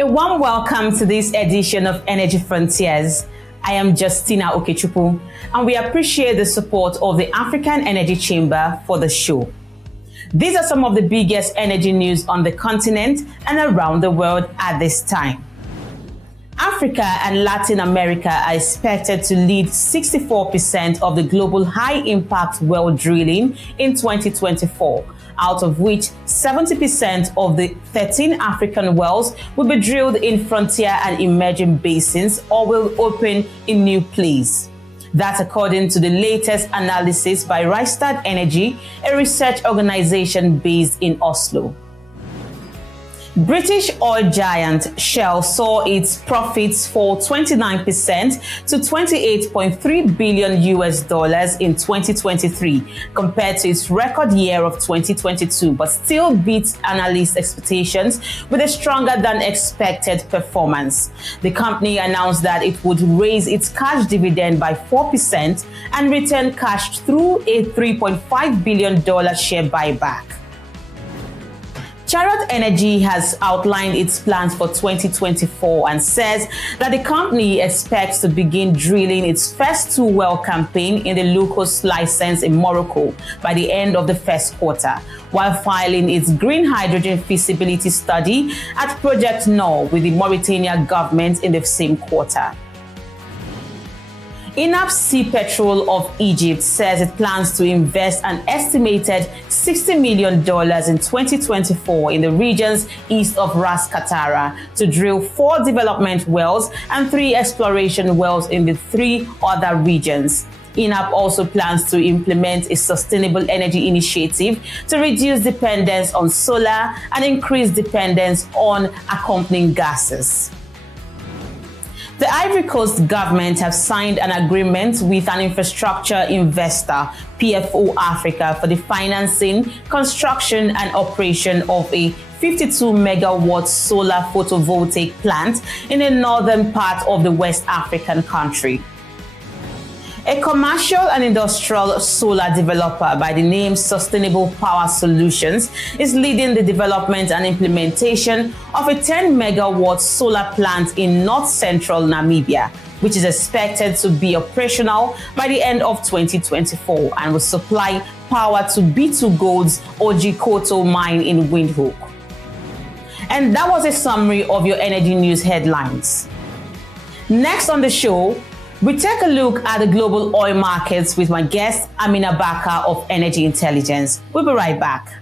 A warm welcome to this edition of Energy Frontiers. I am Justina Okechukwu, and we appreciate the support of the African Energy Chamber for the show. These are some of the biggest energy news on the continent and around the world at this time. Africa and Latin America are expected to lead 64% of the global high-impact well drilling in 2024, out of which 70% of the 13 African wells will be drilled in frontier and emerging basins or will open in new plays. That's according to the latest analysis by Rystad Energy, a research organization based in Oslo. British oil giant Shell saw its profits fall 29% to $28.3 billion in 2023 compared to its record year of 2022, but still beats analyst expectations with a stronger than expected performance. The company announced that it would raise its cash dividend by 4% and return cash through a $3.5 billion share buyback. Chariot Energy has outlined its plans for 2024 and says that the company expects to begin drilling its first two-well campaign in the Lukos license in Morocco by the end of the first quarter, while filing its green hydrogen feasibility study at Project Noor with the Mauritania government in the same quarter. Inap Sea Petrol of Egypt says it plans to invest an estimated $60 million in 2024 in the regions east of Ras Qatara to drill 4 development wells and 3 exploration wells in the 3 other regions. Inap also plans to implement a sustainable energy initiative to reduce dependence on solar and increase dependence on accompanying gases. The Ivory Coast government have signed an agreement with an infrastructure investor, PFO Africa, for the financing, construction and operation of a 52-megawatt solar photovoltaic plant in the northern part of the West African country. A commercial and industrial solar developer by the name Sustainable Power Solutions is leading the development and implementation of a 10-megawatt solar plant in north-central Namibia, which is expected to be operational by the end of 2024 and will supply power to B2 Gold's Otjikoto mine in Windhoek. And that was a summary of your energy news headlines. Next on the show, we take a look at the global oil markets with my guest, Amina Bakar of Energy Intelligence. We'll be right back.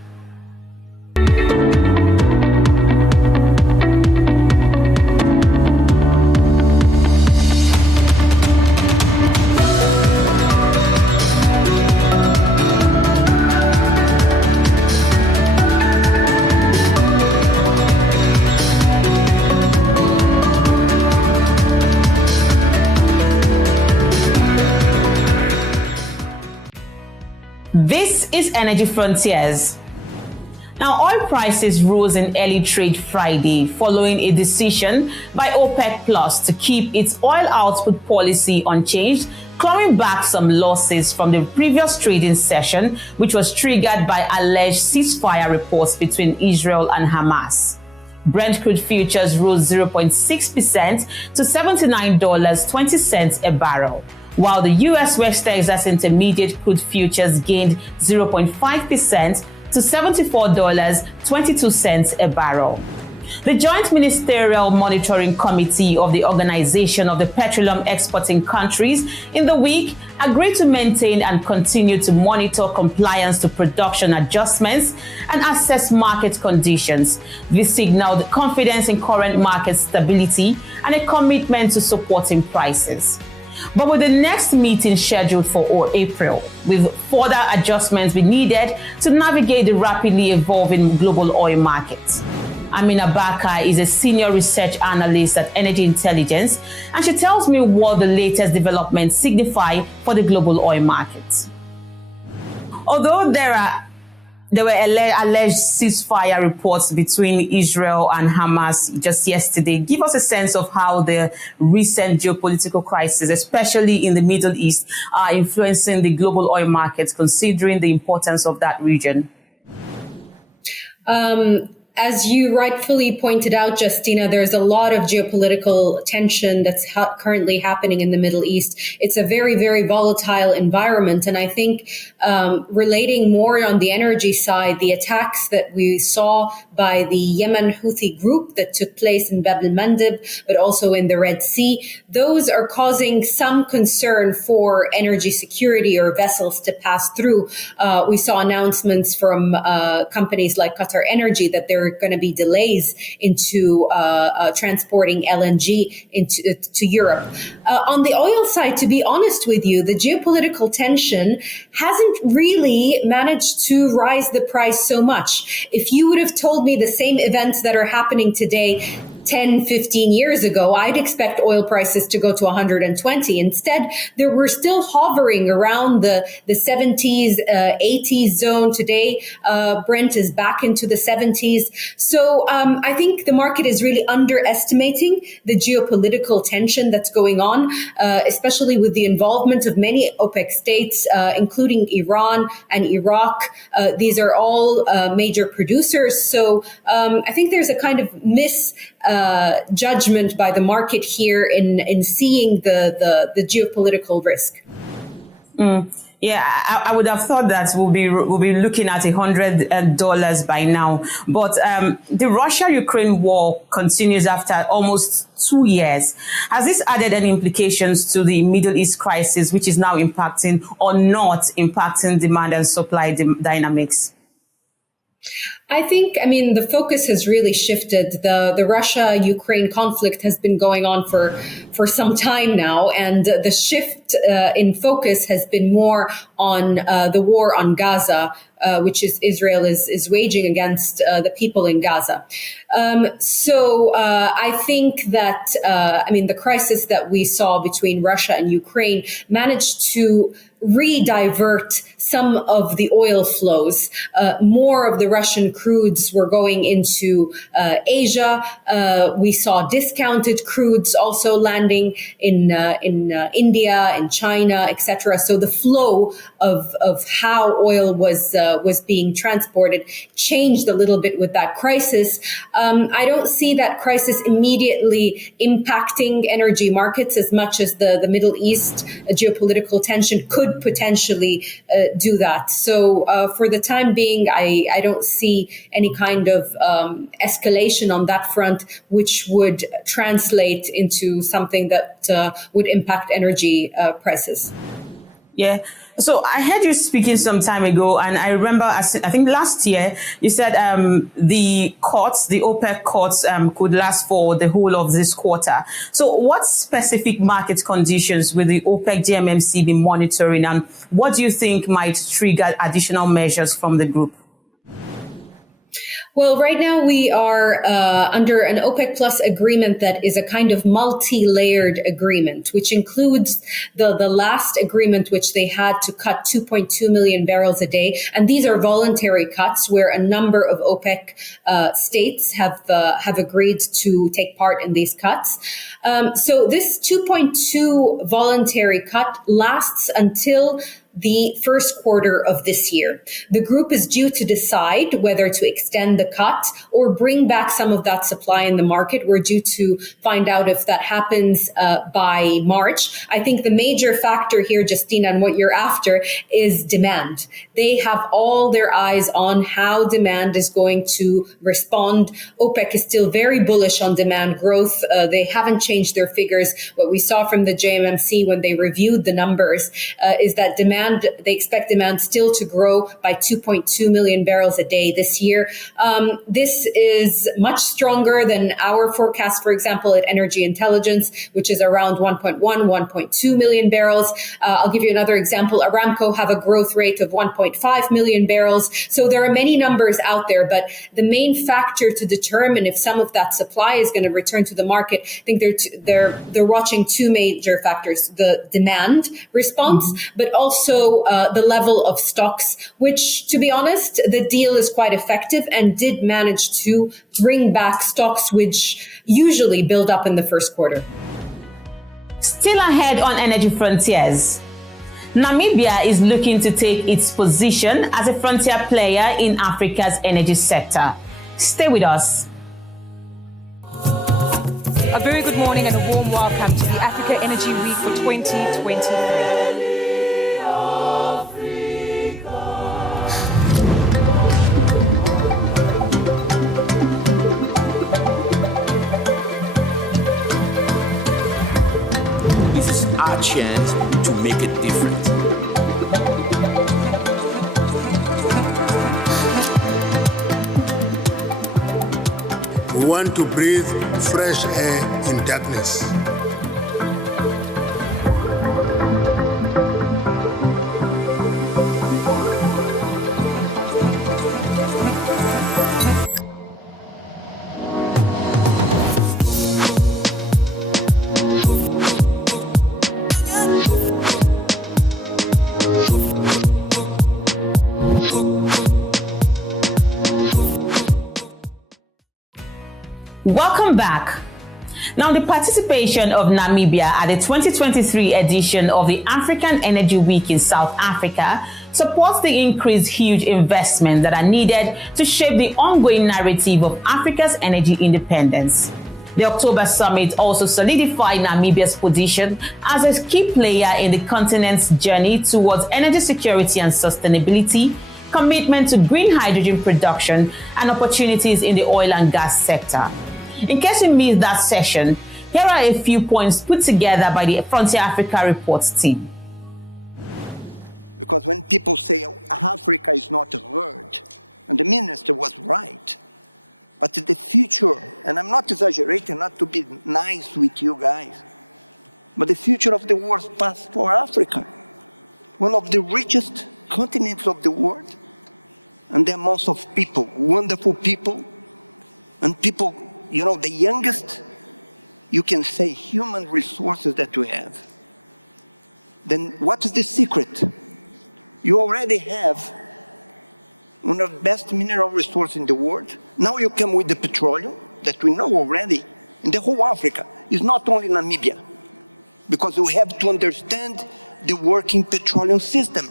This is Energy Frontiers. Now, oil prices rose in early trade Friday following a decision by OPEC Plus to keep its oil output policy unchanged, clawing back some losses from the previous trading session, which was triggered by alleged ceasefire reports between Israel and Hamas. Brent crude futures rose 0.6% to $79.20 a barrel, while the U.S. West Texas Intermediate crude futures gained 0.5% to $74.22 a barrel. The Joint Ministerial Monitoring Committee of the Organization of the Petroleum Exporting Countries in the week agreed to maintain and continue to monitor compliance to production adjustments and assess market conditions. This signaled confidence in current market stability and a commitment to supporting prices. But with the next meeting scheduled for April, with further adjustments be needed to navigate the rapidly evolving global oil markets. Amina Bakar is a senior research analyst at Energy Intelligence, and she tells me what the latest developments signify for the global oil market. Although there were alleged ceasefire reports between Israel and Hamas just yesterday, give us a sense of how the recent geopolitical crisis, especially in the Middle East, are influencing the global oil markets, considering the importance of that region. As you rightfully pointed out, Justina, there's a lot of geopolitical tension that's currently happening in the Middle East. It's a very, very volatile environment. And I think relating more on the energy side, the attacks that we saw by the Yemen Houthi group that took place in Bab el-Mandeb, but also in the Red Sea, those are causing some concern for energy security or vessels to pass through. We saw announcements from companies like Qatar Energy that there are going to be delays into transporting LNG to Europe. On the oil side, to be honest with you, the geopolitical tension hasn't really managed to rise the price so much. If you would have told me the same events that are happening today 10, 15 years ago, I'd expect oil prices to go to 120. Instead, we're still hovering around the 70s, 80s zone. Today, Brent is back into the 70s. So I think the market is really underestimating the geopolitical tension that's going on, especially with the involvement of many OPEC states, including Iran and Iraq. These are all major producers. So I think there's a kind of judgment by the market here in seeing the geopolitical risk. Yeah, I would have thought that we'll be looking at $100 by now. But the Russia-Ukraine war continues after almost 2 years. Has this added any implications to the Middle East crisis, which is now impacting or not impacting demand and supply dynamics? I think, the focus has really shifted. The Russia-Ukraine conflict has been going on for some time now, and the shift in focus has been more on the war on Gaza, which Israel is waging against the people in Gaza. So I think that, the crisis that we saw between Russia and Ukraine managed to re-divert some of the oil flows. More of the Russian crudes were going into Asia. We saw discounted crudes also landing in India, in China, etc. So the flow of how oil was being transported changed a little bit with that crisis. I don't see that crisis immediately impacting energy markets as much as the Middle East geopolitical tension could potentially do that. So for the time being, I don't see any kind of escalation on that front, which would translate into something that would impact energy prices. Yeah. So I heard you speaking some time ago, and I remember, I think last year, you said the OPEC cuts could last for the whole of this quarter. So what specific market conditions will the OPEC GMMC be monitoring, and what do you think might trigger additional measures from the group? Well, right now we are under an OPEC Plus agreement that is a kind of multi-layered agreement, which includes the last agreement, which they had to cut 2.2 million barrels a day. And these are voluntary cuts where a number of OPEC states have agreed to take part in these cuts. So this 2.2 voluntary cut lasts until the first quarter of this year. The group is due to decide whether to extend the cut or bring back some of that supply in the market. We're due to find out if that happens by March. I think the major factor here, Justina, and what you're after is demand. They have all their eyes on how demand is going to respond. OPEC is still very bullish on demand growth. They haven't changed their figures. What we saw from the JMMC when they reviewed the numbers is that they expect demand still to grow by 2.2 million barrels a day this year. This is much stronger than our forecast, for example, at Energy Intelligence, which is around 1.2 million barrels. I'll give you another example. Aramco have a growth rate of 1.5 million barrels. So there are many numbers out there, but the main factor to determine if some of that supply is going to return to the market, I think they're watching two major factors: the demand response, but also the level of stocks, which, to be honest, the deal is quite effective and did manage to bring back stocks which usually build up in the first quarter. Still ahead on energy frontiers, Namibia is looking to take its position as a frontier player in Africa's energy sector. Stay with us. A very good morning and a warm welcome to the Africa Energy Week for 2023. This is our chance to make a difference. We want to breathe fresh air in darkness. Welcome back. Now, the participation of Namibia at the 2023 edition of the African Energy Week in South Africa supports the increased huge investments that are needed to shape the ongoing narrative of Africa's energy independence. The October summit also solidified Namibia's position as a key player in the continent's journey towards energy security and sustainability, commitment to green hydrogen production, and opportunities in the oil and gas sector. In case you missed that session, here are a few points put together by the Frontier Africa Reports team. Because when people say Africa is not heard, and the minister was right, but the future, and I'm not exaggerating, not to be nice with you guys, but the future of the world passed for Africa, one of the richest continents of the world, and the amounts of people, wonderful people, and people, you know, the youngest, you can say, human resources that we have. Then what is the secret? You already have one of the best mineral resources in the world. Now you come with the petroleum that we know already in the whole Africa. It's not only Namibia, because we have to understand the working petroleum system.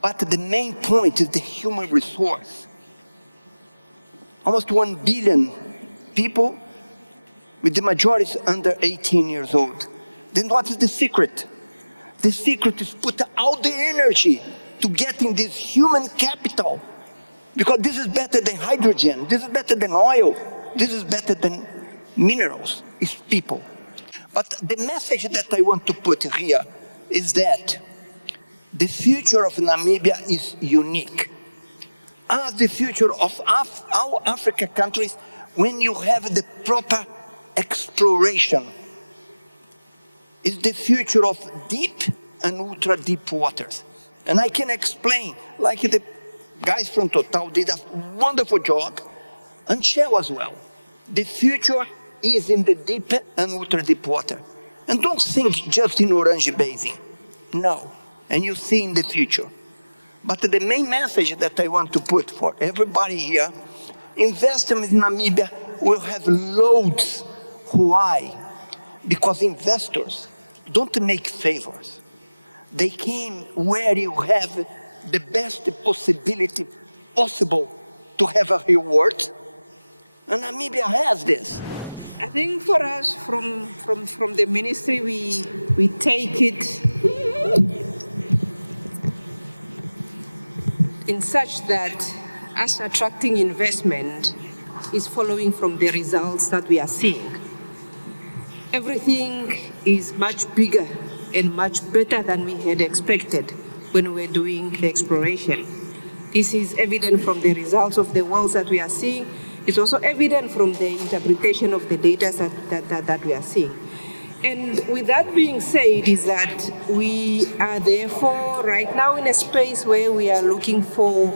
But the main point is the human resource. Almost 1 billion people, with the majority under 18 years old. Then what is the secret? The secret is put all the energy to getting this human capital, because this is better than hydrogen, this is better than oil, this is better than minerals, it's people. But the message that I want to put here is that the future of Namibia is unique. As the future of our African countries, when you have the proper exploration, is the future of deep and ultra deep waters. And I can explain, like the guys from Total did a wonderful job, and Shell as well. The future is in the deep and ultra deep water. And don't think just in Orange Basin, no. And you see in the future. But the main message that I want to put for everybody here, investment in Namibia will have loads. Why? Because investors don't make favors. They came where you have the best possibility possible to have a reward, and Namibia has this. I think for us, from the ministry, we take it in such that us attracting investment is following from the results that we are seeing. Everything is much bigger and much better than we had expected when we were doing the exploration. This is evident from the results of the wells that we are seeing. It's also evident from the interpretation of the data that we are seeing. And with that being said, is that we are therefore right now in a space where we are looking for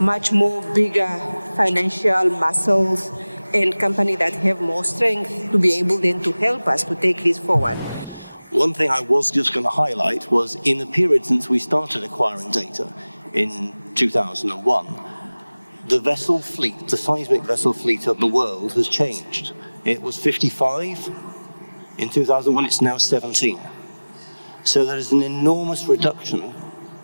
much more bigger financial muscles and companies that have more strength to be able then to help us to take this forward. One thing I was just going to highlight was in the period since we started acquiring data in 2001, the vessel fleet, the seismic vessel fleet of the world has changed. It was 55. In 2001, it's now 17. So there is an enormous reduction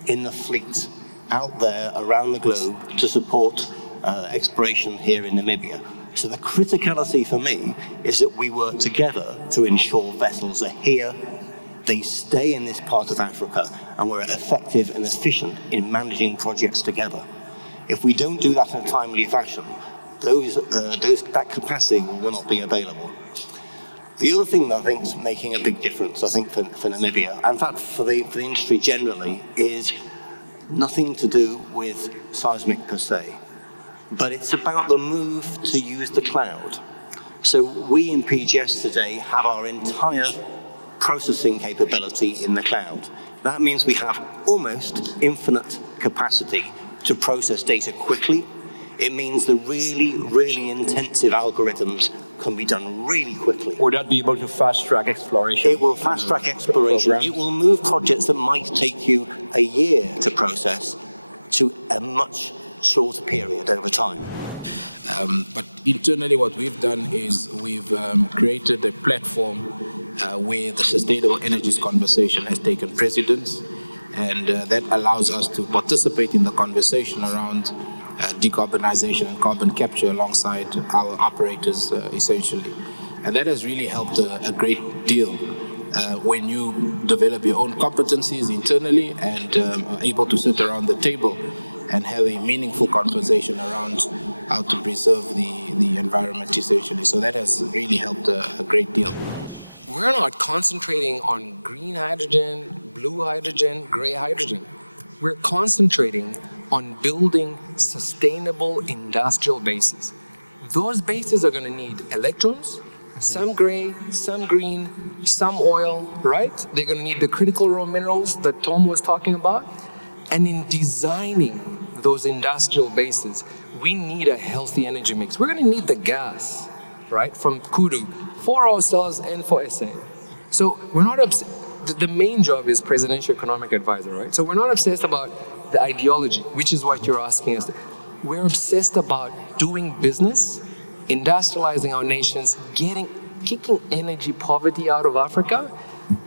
in the fleet out there around the globe to support exploration here in Namibia. So the criticality for me is that we work together to ensure vessels are here, they stay in this part of Africa, and we're effective and efficient in managing projects together. If we don't do that in a timely fashion, that capacity will not be available. The other thing that I think is making a big difference, I think, for Namibia, and in fact for the industry generally, is nothing to do with seismic per se, but it's about the move to use the cloud. So we in PGS today have our entire processing capability in the cloud. That means we have almost infinite capacity to process data quickly. It means the really, really intensive algorithms can be done really quickly. Would that be able to fast-track exploration? It will fast-track exploration. Programs. It will move projects that might take you a year to process to a much shorter period over time. But internally what we've done is we've created a platform where the sustainable energies conversation has taken precedence, and that allows us to participate in the conversation around decarbonization and carbon capture alongside our operators, essentially. And that has really helped a great deal when you develop your own competencies internally and are able to sit around the table and have a meaningful conversation around how to preserve the environment, essentially. So that has really helped a great deal. We're not concentrating on green hydrogen, blue hydrogen, gray hydrogen. We're concentrating on building sustainable industrial bases. Those bases are going to need electrons, some gray, some green, some oil, right? They're going to need the critical raw minerals that Tom was talking about. And in designing those industrial bases, we need a healthy energy mix. We're going to need the gas, right, from Kudu for ourselves and for SA. So we're not the main job is presidential economic advisor, right? So we're not obsessed about the ideology, which is what you're asking us. We're obsessed about doing business, industrializing our nations, kicking energy poverty out of Africa,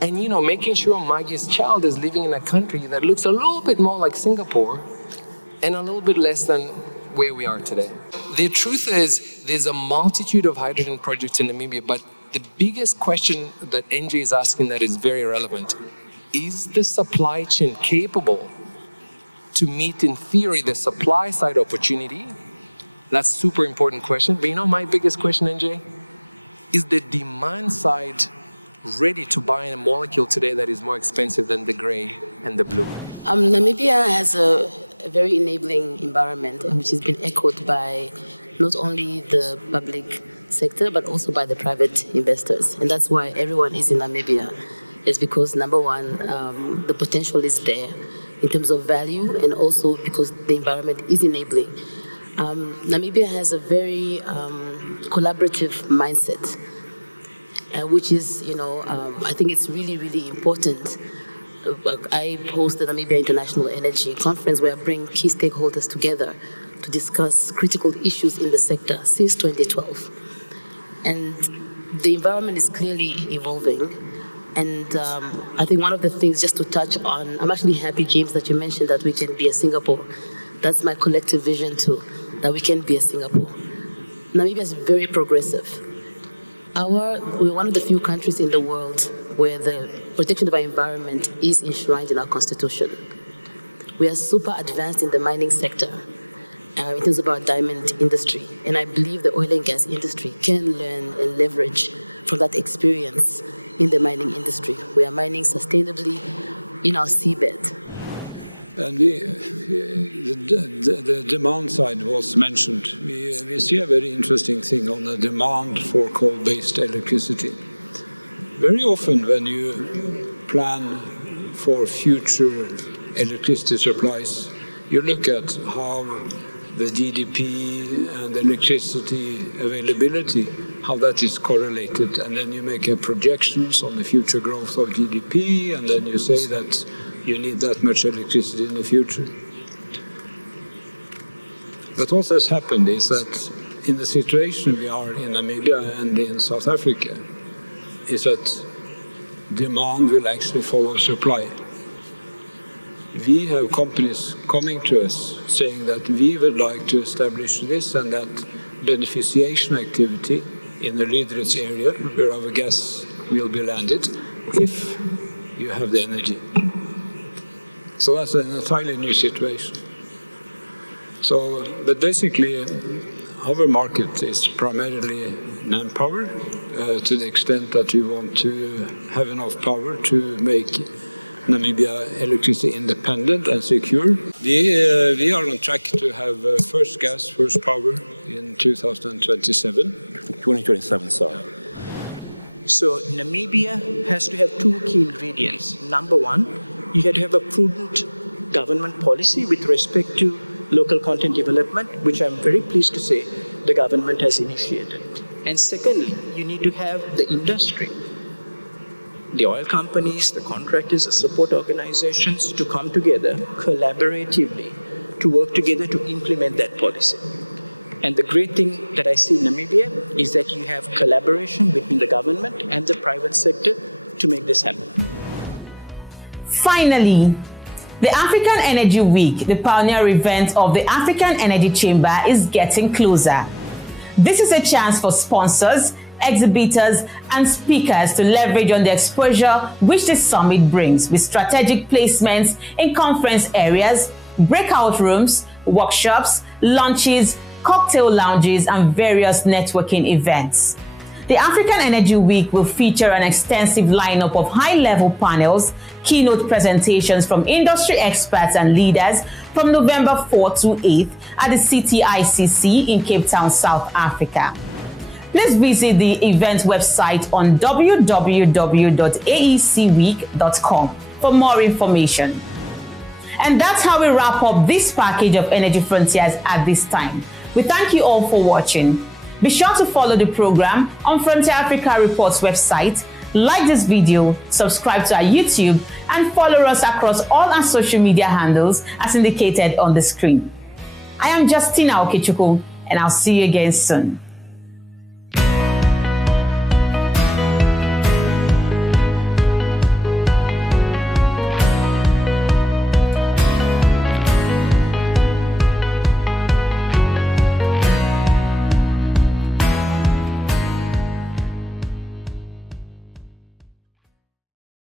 and making sure Maggie's child is living in a country that looks a little bit more like Singapore and a little bit less than where we are today. The truth is, there's a multitude of hydrogen projects in Namibia, but the biggest question that NJ is asking that is very relevant, is the supply chain capable to meet, in theory, the supply side opportunity? That's a super important question. But my biggest question, NJ, is the demand side ready to buy a molecule today that is more expensive than the gray and the blue? Namibia has a very enabling environment, which has been echoed by not only the public sector, but also by the private investors. And that's why everyone is in Namibia. It's because, number one, the potential is there in terms of value, and also because the environment is enabling. Namibia has a very collaborative mindset, which is, I think it's really, really important. I host the Namibia International Energy Conference, where I bring key stakeholders together to discuss critical issues in the sector since 2012. And the environment is clearly evolving. And I think one of the things, just to touch on, I'm actually happy, James, that you mentioned that we can be a Singapore. That's my collective vision too, that we can be a Singapore. Namibia is very progressive. We're one of the few countries in the world where the protection of our environment is enshrined in our constitution. We are super advanced in the mining sector in terms of our diamond industry. And I believe the oil and gas industry can learn and leverage from that experience in the mining industry. We are mining sustainably in our seabed. And the demand side was mentioned. We see a very interesting thing on the demand for coal-based electricity. Very often when you plan for future electricity supplies, you look at how the GDP and electricity availability, how that is correlated, and then you make projections on the future growth of GDP, and then you say that you need that much electricity in the future. But what has happened is that in the situation we are in Namibia and in South Africa, is that demand will actually follow supply. we have companies coming to us saying that we would like to establish this and that beneficiation activity in the Lidrets area where our gas will be landed if you have the energy. So that's an entirely new situation. So, but basically, our market is primarily manpower to the extent that we want to have enough power to make Namibia electricity independent and secure. We are on track to have first gas, first power in 2027. 2027, sorry. So Namibia has to have two key ingredients. Number one, you have to have a prudent government policy with respect to local content development, which I'm very pleased to say the government has initiated. And secondly, you need to have the industry, the oil companies, the contractors, the support organizations to come together collaboratively to work together to implement that policy. And the great thing that I see in Namibia is that you have collaboration between the government and the private sector to make this happen. Finally, the African Energy Week, the pioneer event of the African Energy Chamber, is getting closer. This is a chance for sponsors, exhibitors, and speakers to leverage on the exposure which the summit brings with strategic placements in conference areas, breakout rooms, workshops, lunches, cocktail lounges, and various networking events. The African Energy Week will feature an extensive lineup of high-level panels, keynote presentations from industry experts and leaders from November 4 to 8 at the CTICC in Cape Town, South Africa. Please visit the event website on www.aecweek.com for more information. And that's how we wrap up this package of Energy Frontiers at this time. We thank you all for watching. Be sure to follow the program on Frontier Africa Reports website, like this video, subscribe to our YouTube, and follow us across all our social media handles as indicated on the screen. I am Justina Okechukwu, and I'll see you again soon.